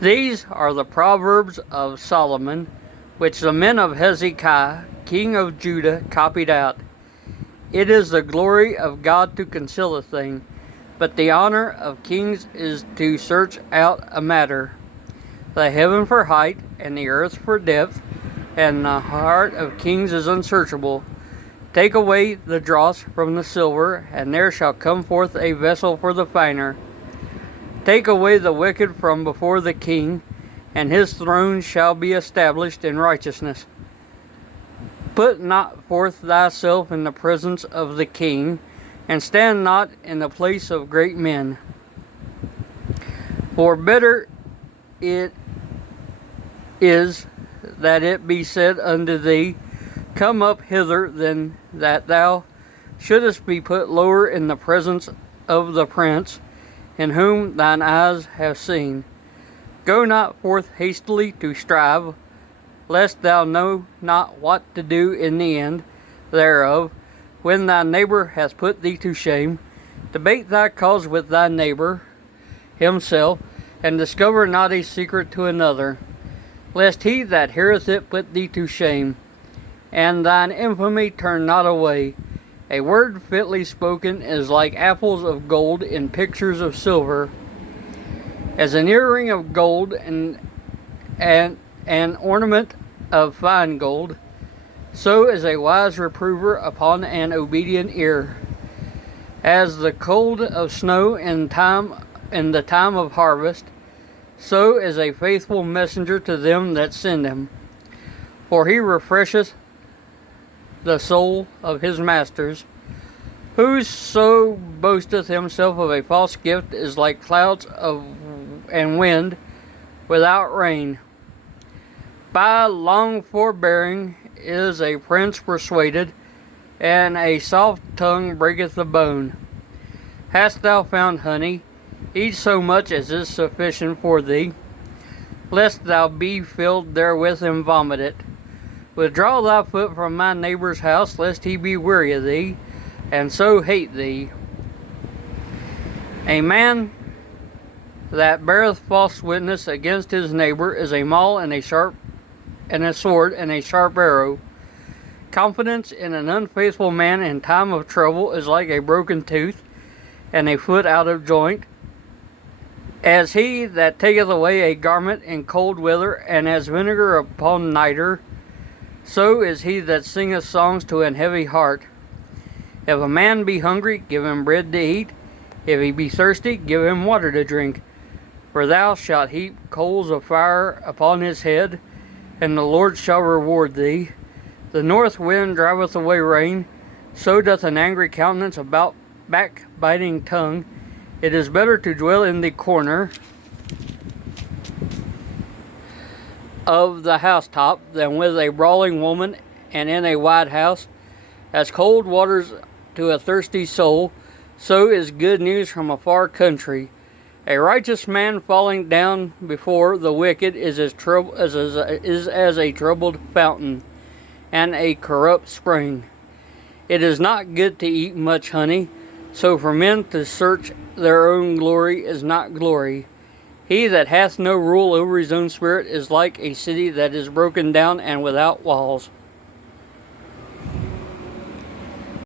These are the Proverbs of Solomon, which the men of Hezekiah, king of Judah, copied out. It is the glory of God to conceal a thing, but the honor of kings is to search out a matter. The heaven for height, and the earth for depth, and the heart of kings is unsearchable. Take away the dross from the silver, and there shall come forth a vessel for the finer. Take away the wicked from before the king, and his throne shall be established in righteousness. Put not forth thyself in the presence of the king, and stand not in the place of great men. For better it is that it be said unto thee, Come up hither, than that thou shouldest be put lower in the presence of the prince, in whom thine eyes have seen. Go not forth hastily to strive, lest thou know not what to do in the end thereof, when thy neighbor hath put thee to shame. Debate thy cause with thy neighbor himself, and discover not a secret to another, lest he that heareth it put thee to shame, and thine infamy turn not away. A word fitly spoken is like apples of gold in pictures of silver. As an earring of gold and an ornament of fine gold, so is a wise reprover upon an obedient ear. As the cold of snow in the time of harvest, so is a faithful messenger to them that send him. For he refresheth the soul of his masters. Whoso boasteth himself of a false gift is like clouds and wind without rain. By long forbearing is a prince persuaded, and a soft tongue breaketh the bone. Hast thou found honey? Eat so much as is sufficient for thee, lest thou be filled therewith and vomit it. Withdraw thy foot from thy neighbor's house, lest he be weary of thee, and so hate thee. A man that beareth false witness against his neighbor is a maul and a sword and a sharp arrow. Confidence in an unfaithful man in time of trouble is like a broken tooth, and a foot out of joint. As he that taketh away a garment in cold weather, and as vinegar upon nitre, so is he that singeth songs to an heavy heart. If a man be hungry, give him bread to eat. If he be thirsty, give him water to drink. For thou shalt heap coals of fire upon his head, and the Lord shall reward thee. The north wind driveth away rain, so doth an angry countenance about backbiting tongue. It is better to dwell in the corner of the housetop than with a brawling woman and in a wide house. As cold waters to a thirsty soul, so is good news from a far country. A righteous man falling down before the wicked is as a troubled fountain and a corrupt spring. It is not good to eat much honey, so for men to search their own glory is not glory. He that hath no rule over his own spirit is like a city that is broken down and without walls.